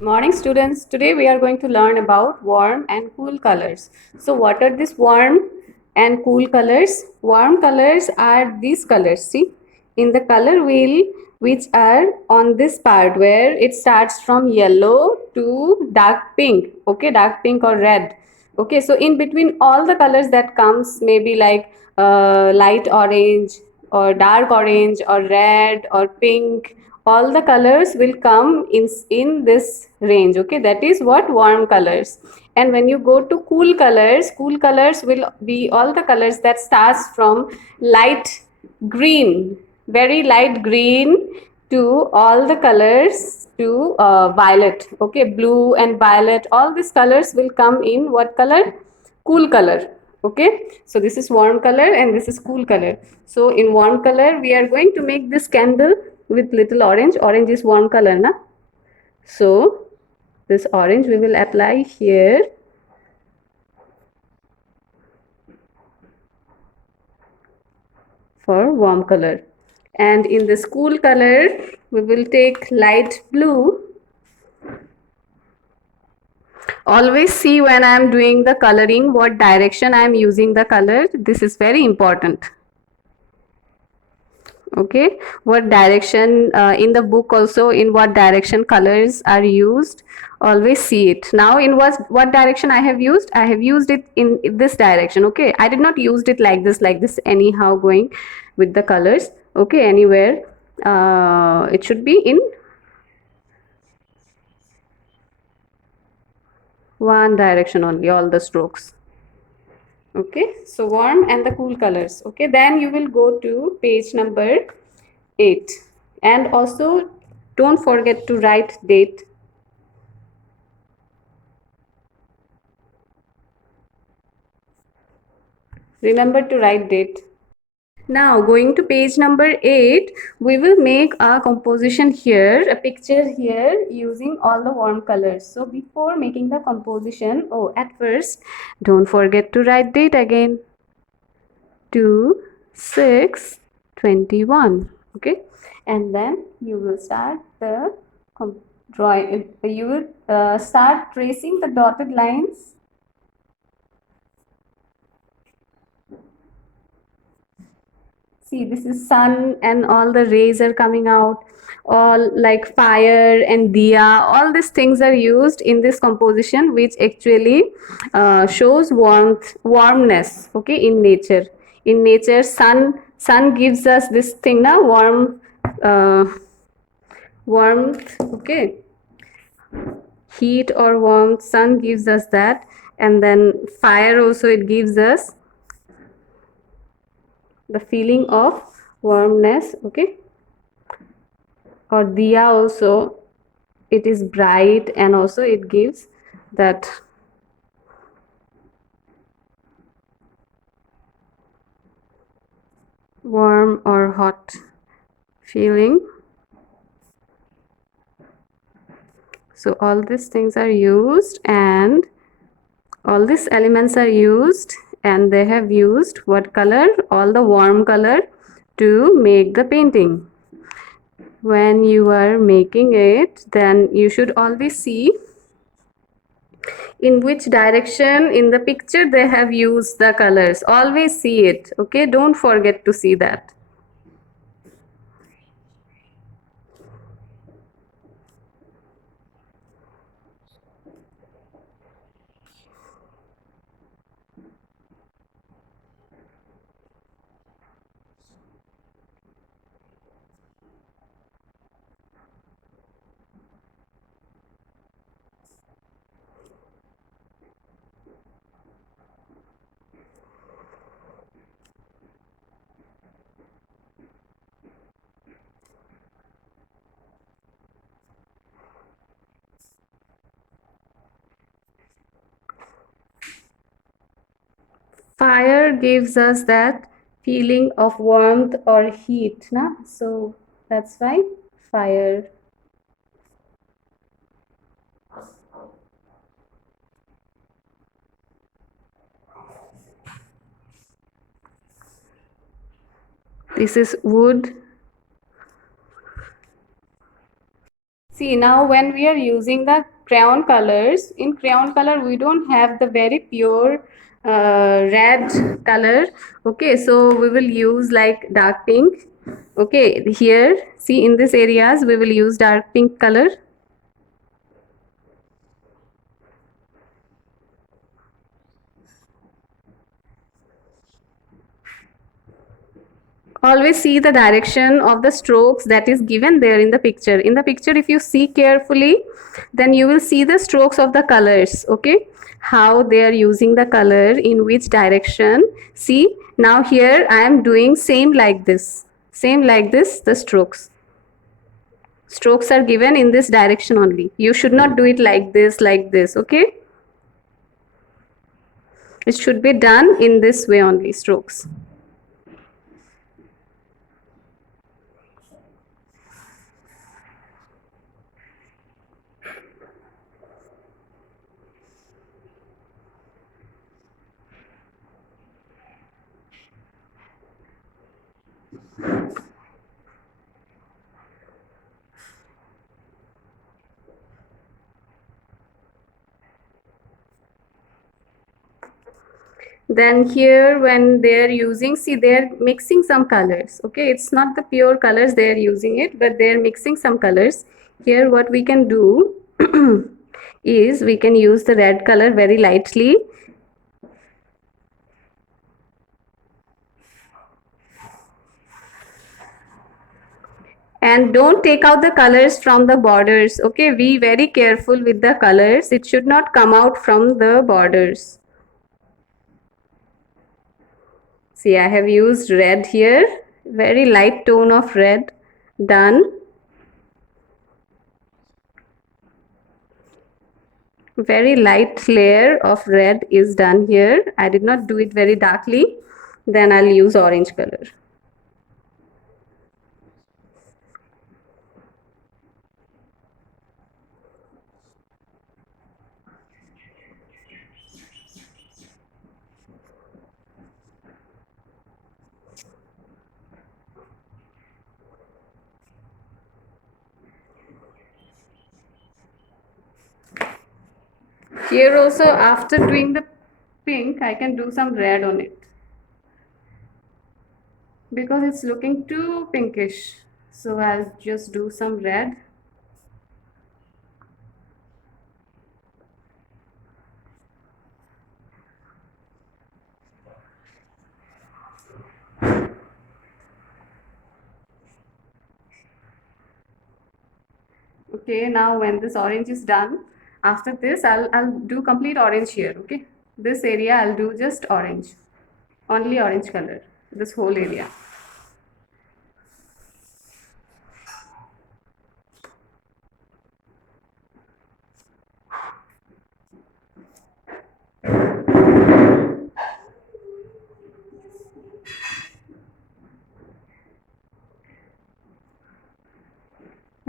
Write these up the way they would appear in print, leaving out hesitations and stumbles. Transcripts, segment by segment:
Morning students, today we are going to learn about warm and cool colors. So what are these warm and cool colors? Warm colors are these colors, see, in the color wheel, which are on this part where it starts from yellow to dark pink, okay, dark pink or red. Okay, so in between all the colors that comes, maybe like light orange or dark orange or red or pink, all the colors will come in this range. Okay, that is what warm colors. And when you go to cool colors will be all the colors that starts from light green, very light green, to all the colors to violet. Okay, blue and violet, all these colors will come in what color? Cool color. Okay, so this is warm color and this is cool color. So in warm color we are going to make this candle with little orange. Orange is warm color, na? So this orange we will apply here. For warm color. And in this cool color we will take light blue. Always see when I am doing the coloring what direction I am using the color. This is very important. Okay, what direction in the book also, in what direction colors are used, always see it. Now in what direction I have used, I have used it in this direction. Okay, I did not used it like this anyhow going with the colors. Okay, anywhere it should be in one direction only, all the strokes. Okay, so warm and the cool colors. Okay, then you will go to page number 8, and also don't forget to write date. Remember to write date. Now going to page number 8, we will make a composition here, a picture here using all the warm colors. So before making the composition, at first don't forget to write date again. 2/6/21. Okay, and then you will start the drawing. You will start tracing the dotted lines. See, this is sun and all the rays are coming out, all like fire and diya, all these things are used in this composition, which actually shows warmness. Okay, in nature sun gives us this thing now, warmth. Okay, heat or warmth, sun gives us that. And then fire also, it gives us the feeling of warmness. Okay, or diya also, it is bright and also it gives that warm or hot feeling. So all these things are used, and all these elements are used, and they have used what color? All the warm color to make the painting. When you are making it, then you should always see in which direction in the picture they have used the colors. Always see it. Okay, don't forget to see that. Fire gives us that feeling of warmth or heat, na? So that's why fire. This is wood. See, see now when we are using the crayon colors, in crayon color we don't have the very pure red color. Okay, so we will use like dark pink. Okay, here see in this areas we will use dark pink color. Always see the direction of the strokes that is given there in the picture. In the picture, if you see carefully, then you will see the strokes of the colors. Okay, how they are using the color in which direction. See, now here I am doing same like this, the strokes are given in this direction only. You should not do it like this. Okay, it should be done in this way only, strokes. Then here when they're using, see they're mixing some colors. Okay, it's not the pure colors they're using it, but they're mixing some colors. Here what we can do is we can use the red color very lightly. And don't take out the colors from the borders. Okay, be very careful with the colors. It should not come out from the borders. See, I have used red here, very light tone of red. Done. Very light layer of red is done here. I did not do it very darkly. Then I'll use orange color. Here also, after doing the pink, I can do some red on it because it's looking too pinkish. So I'll just do some red. Okay, now when this orange is done, after this I'll do complete orange here. Okay, this area I'll do just orange, only orange color, this whole area.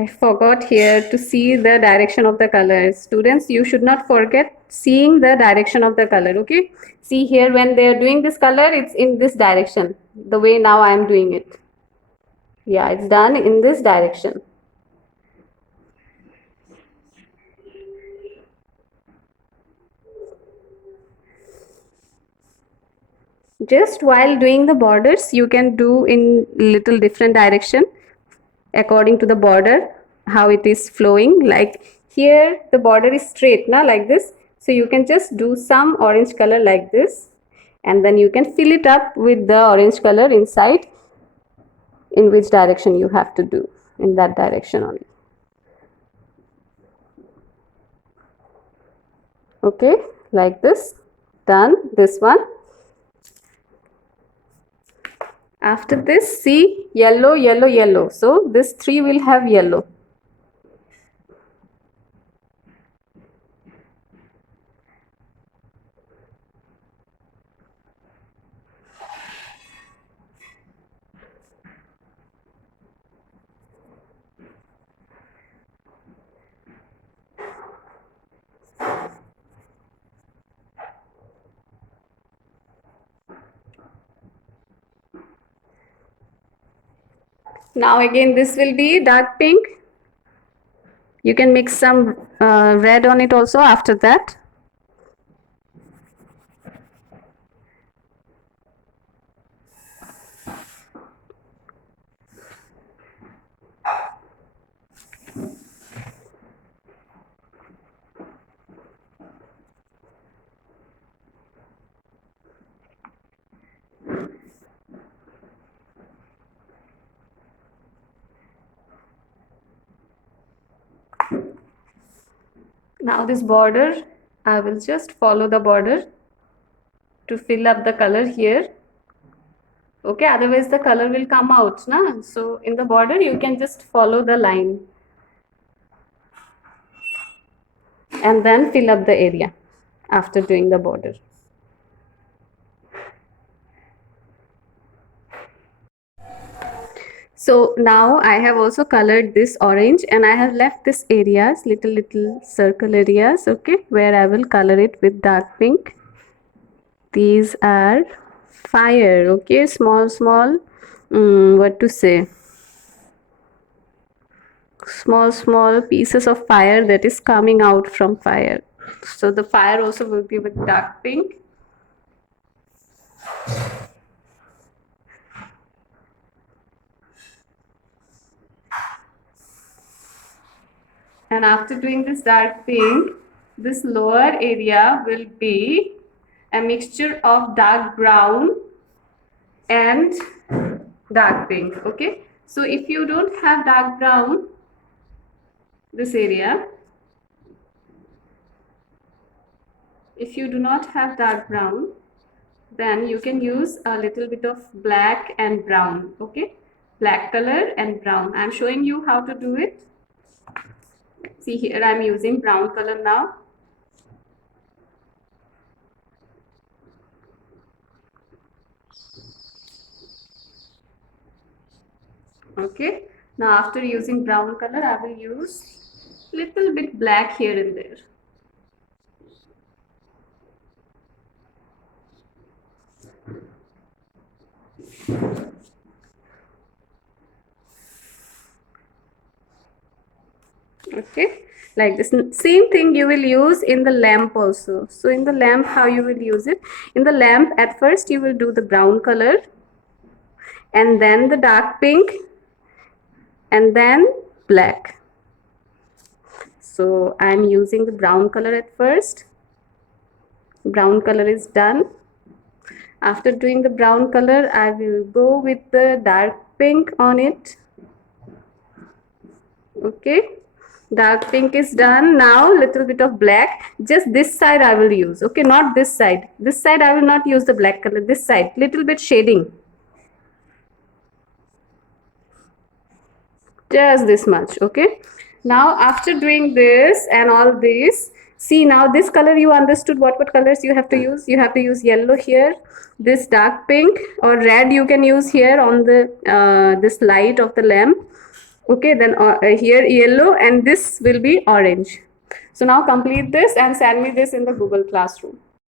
I forgot here to see the direction of the colors. Students, you should not forget seeing the direction of the color. Okay, see here when they are doing this color, it's in this direction, the way now I am doing it. Yeah, it's done in this direction. Just while doing the borders, you can do in little different direction according to the border, how it is flowing. Like here the border is straight now, like this, so you can just do some orange color like this, and then you can fill it up with the orange color inside, in which direction you have to do, in that direction only. Okay, like this. Done this one. After this, see yellow, yellow, yellow, so this three will have yellow. Now again this will be dark pink. You can mix some red on it also after that. Now this border, I will just follow the border to fill up the color here. Okay, otherwise the color will come out, na? So in the border you can just follow the line and then fill up the area after doing the border. So now I have also colored this orange and I have left this areas, little circle areas, okay, where I will color it with dark pink. These are fire, okay, small what to say, small pieces of fire that is coming out from fire. So the fire also will be with dark pink. And after doing this dark pink, this lower area will be a mixture of dark brown and dark pink. Okay, so if you don't have dark brown, this area, if you do not have dark brown, then you can use a little bit of black and brown. Okay, black color and brown. I'm showing you how to do it. See here, I'm using brown color now. Okay, now after using brown color, I will use little bit black here and there. Okay, like this. Same thing you will use in the lamp also. So in the lamp, how you will use it? In the lamp, at first you will do the brown color and then the dark pink and then black. So I'm using the brown color at first. Brown color is done. After doing the brown color, I will go with the dark pink on it. Okay, dark pink is done. Now little bit of black, just this side I will use. Okay, not this side. This side I will not use the black color. This side, little bit shading, just this much. Okay, now after doing this and all this, see now this color you understood what colors you have to use. You have to use yellow here, this dark pink or red you can use here on the this light of the lamp. Okay, then here yellow and this will be orange. So now complete this and send me this in the Google Classroom.